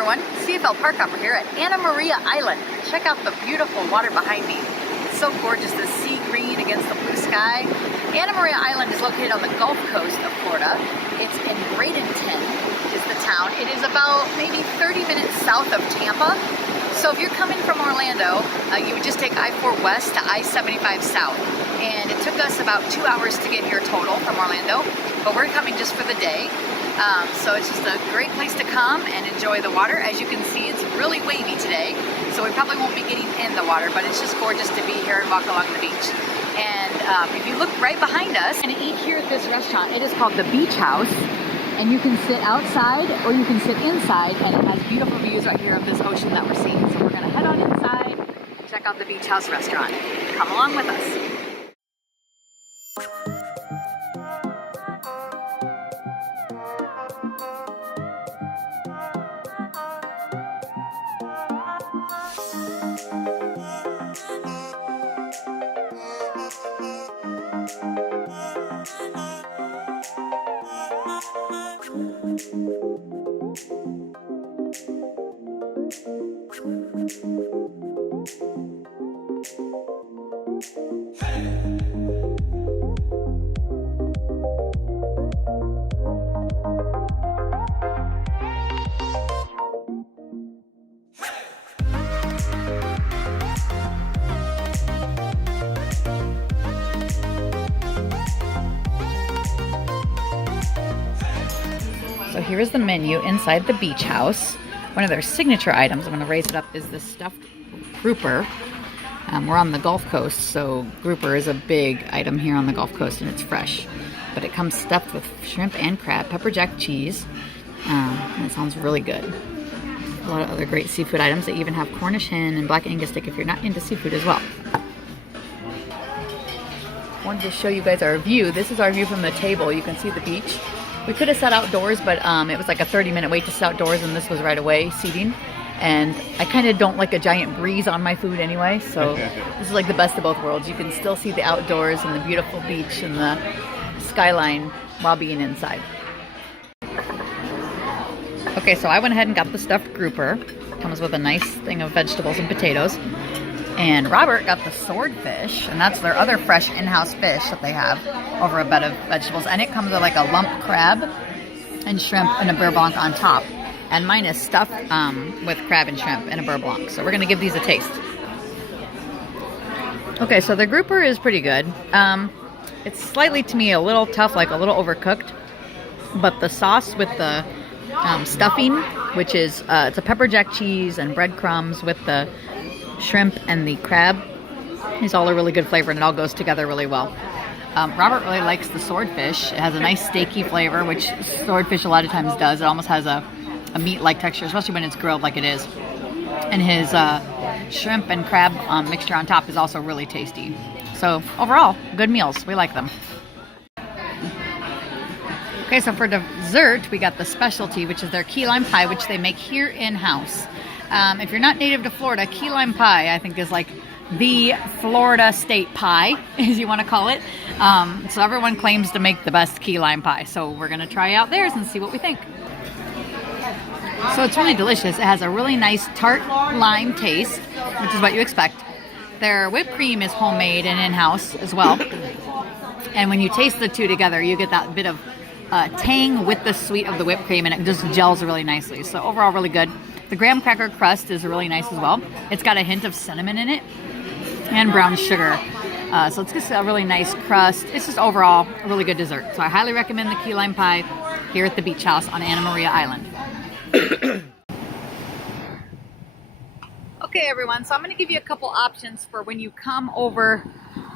everyone, CFL Park Hopper here at Anna Maria Island. Check out the beautiful water behind me. It's so gorgeous, the sea green against the blue sky. Anna Maria Island is located on the Gulf Coast of Florida. It's in Bradenton is the town. It is about maybe 30 minutes south of Tampa. So if you're coming from Orlando, you would just take I-4 west to I-75 south. And it took us about 2 hours to get here total from Orlando, but we're coming just for the day. So it's just a great place to come and enjoy the water. As you can see, it's really wavy today, so we probably won't be getting in the water, but it's just gorgeous to be here and walk along the beach. And if you look right behind us and eat here at this restaurant, it is called the Beach House. And you can sit outside or you can sit inside, and it has beautiful views right here of this ocean that we're seeing. So we're gonna head on inside and check out the Beach House restaurant. Come along with us. So here's the menu inside the Beach House. One of their signature items, I'm going to raise it up, is the stuffed grouper. We're on the Gulf Coast, so grouper is a big item here on the Gulf Coast, and it's fresh. But it comes stuffed with shrimp and crab, pepper jack cheese, and it sounds really good. A lot of other great seafood items. They even have Cornish hen and black Angus steak if you're not into seafood as well. I wanted to show you guys our view. This is our view from the table. You can see the beach. We could have sat outdoors, but it was like a 30-minute wait to sit outdoors, and this was right away seating. And I kind of don't like a giant breeze on my food anyway, so this is like the best of both worlds. You can still see the outdoors and the beautiful beach and the skyline while being inside. Okay, so I went ahead and got the stuffed grouper. Comes with a nice thing of vegetables and potatoes. And Robert got the swordfish, and that's their other fresh in-house fish that they have over a bed of vegetables. And it comes with like a lump crab and shrimp and a beurre blanc on top. And mine is stuffed with crab and shrimp and a beurre blanc. So we're gonna give these a taste. Okay, so the grouper is pretty good. It's slightly, to me, a little tough, like a little overcooked. But the sauce with the stuffing, which is, it's a pepper jack cheese and breadcrumbs with the shrimp and the crab, is all a really good flavor, and it all goes together really well. Robert really likes the swordfish. It has a nice steaky flavor, which swordfish a lot of times does. It almost has a meat-like texture, especially when it's grilled like it is. And his shrimp and crab mixture on top is also really tasty. So overall, good meals. We like them. Okay, so for dessert, we got the specialty, which is their key lime pie, which they make here in-house. If you're not native to Florida, key lime pie, I think, is like the Florida state pie, as you want to call it. So everyone claims to make the best key lime pie. So we're going to try out theirs and see what we think. So it's really delicious. It has a really nice tart lime taste, which is what you expect. Their whipped cream is homemade and in-house as well. And when you taste the two together, you get that bit of tang with the sweet of the whipped cream, and it just gels really nicely. So overall, really good. The graham cracker crust is really nice as well. It's got a hint of cinnamon in it and brown sugar. So it's just a really nice crust. It's just overall a really good dessert. So I highly recommend the key lime pie here at the Beach House on Anna Maria Island. Okay, everyone, so I'm going to give you a couple options for when you come over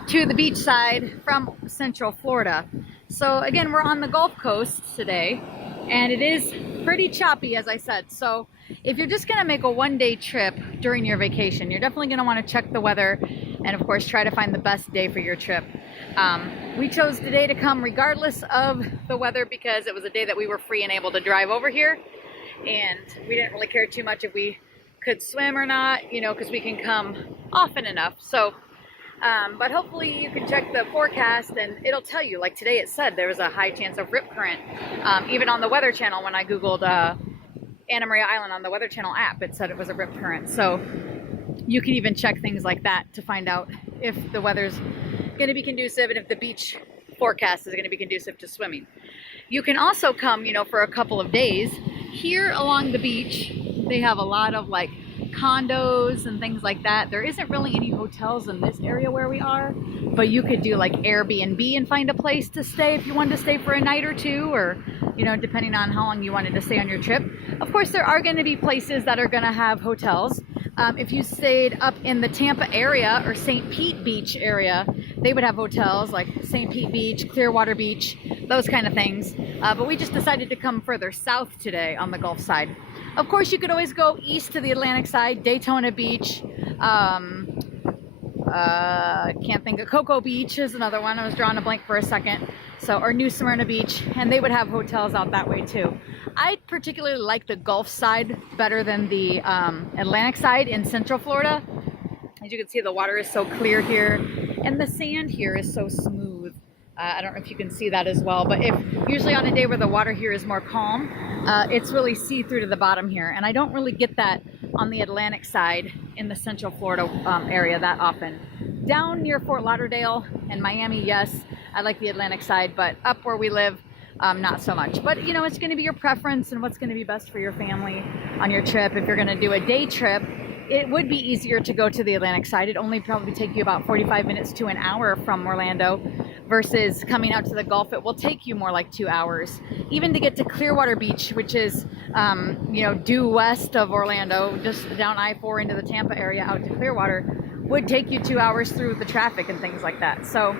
to the beach side from Central Florida. So again, we're on the Gulf Coast today, and it is pretty choppy, as I said. So if you're just going to make a one-day trip during your vacation, you're definitely going to want to check the weather and, of course, try to find the best day for your trip. We chose today to come regardless of the weather because it was a day that we were free and able to drive over here. And we didn't really care too much if we could swim or not, you know, because we can come often enough. So, but hopefully you can check the forecast and it'll tell you, like today it said there was a high chance of rip current. Even on the Weather Channel when I Googled Anna Maria Island on the Weather Channel app, it said it was a rip current. So you can even check things like that to find out if the weather's going to be conducive and if the beach forecast is going to be conducive to swimming. You can also come, you know, for a couple of days. Here along the beach, they have a lot of like condos and things like that. There isn't really any hotels in this area where we are, but you could do like Airbnb and find a place to stay if you wanted to stay for a night or two, or, you know, depending on how long you wanted to stay on your trip. Of course, there are going to be places that are going to have hotels. If you stayed up in the Tampa area or St. Pete Beach area, they would have hotels like St. Pete Beach, Clearwater Beach, those kind of things. But we just decided to come further south today on the Gulf side. Of course, you could always go east to the Atlantic side, Daytona Beach. I can't think of Cocoa Beach is another one. I was drawing a blank for a second. So, or New Smyrna Beach, and they would have hotels out that way too. I particularly like the Gulf side better than the Atlantic side in Central Florida. As you can see, the water is so clear here, and the sand here is so smooth. I don't know if you can see that as well, but if usually on a day where the water here is more calm, it's really see-through to the bottom here, and I don't really get that on the Atlantic side in the Central Florida area that often. Down near Fort Lauderdale and Miami, yes, I like the Atlantic side, but up where we live, not so much. But you know, it's going to be your preference and what's going to be best for your family on your trip. If you're going to do a day trip, it would be easier to go to the Atlantic side. It'd only probably take you about 45 minutes to an hour from Orlando, versus coming out to the Gulf, it will take you more like 2 hours. Even to get to Clearwater Beach, which is, you know, due west of Orlando, just down I-4 into the Tampa area out to Clearwater, would take you 2 hours through the traffic and things like that. So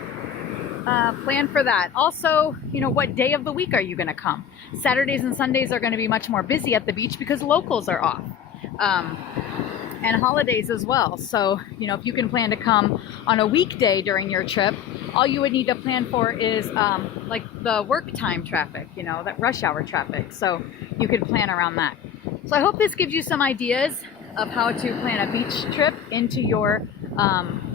plan for that. Also, you know, what day of the week are you going to come? Saturdays and Sundays are going to be much more busy at the beach because locals are off. And holidays as well. So, you know, if you can plan to come on a weekday during your trip, all you would need to plan for is like the work time traffic, you know, that rush hour traffic. So you could plan around that. So I hope this gives you some ideas of how to plan a beach trip into your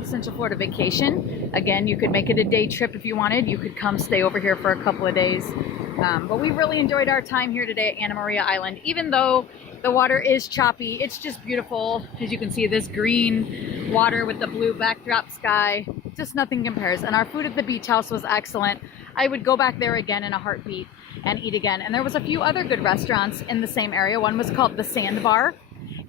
Central Florida vacation. Again, you could make it a day trip if you wanted. You could come stay over here for a couple of days. But we really enjoyed our time here today at Anna Maria Island. Even though the water is choppy, it's just beautiful. As you can see, this green water with the blue backdrop sky, just nothing compares. And our food at the beach house was excellent. I would go back there again in a heartbeat and eat again. And there was a few other good restaurants in the same area. One was called the Sandbar,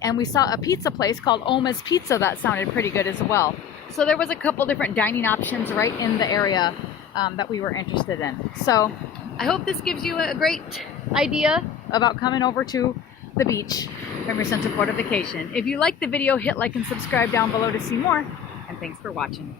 and we saw a pizza place called Oma's Pizza that sounded pretty good as well. So there was a couple different dining options right in the area that we were interested in. So I hope this gives you a great idea about coming over to the beach from your Central Florida vacation. If you liked the video, hit like and subscribe down below to see more, and thanks for watching.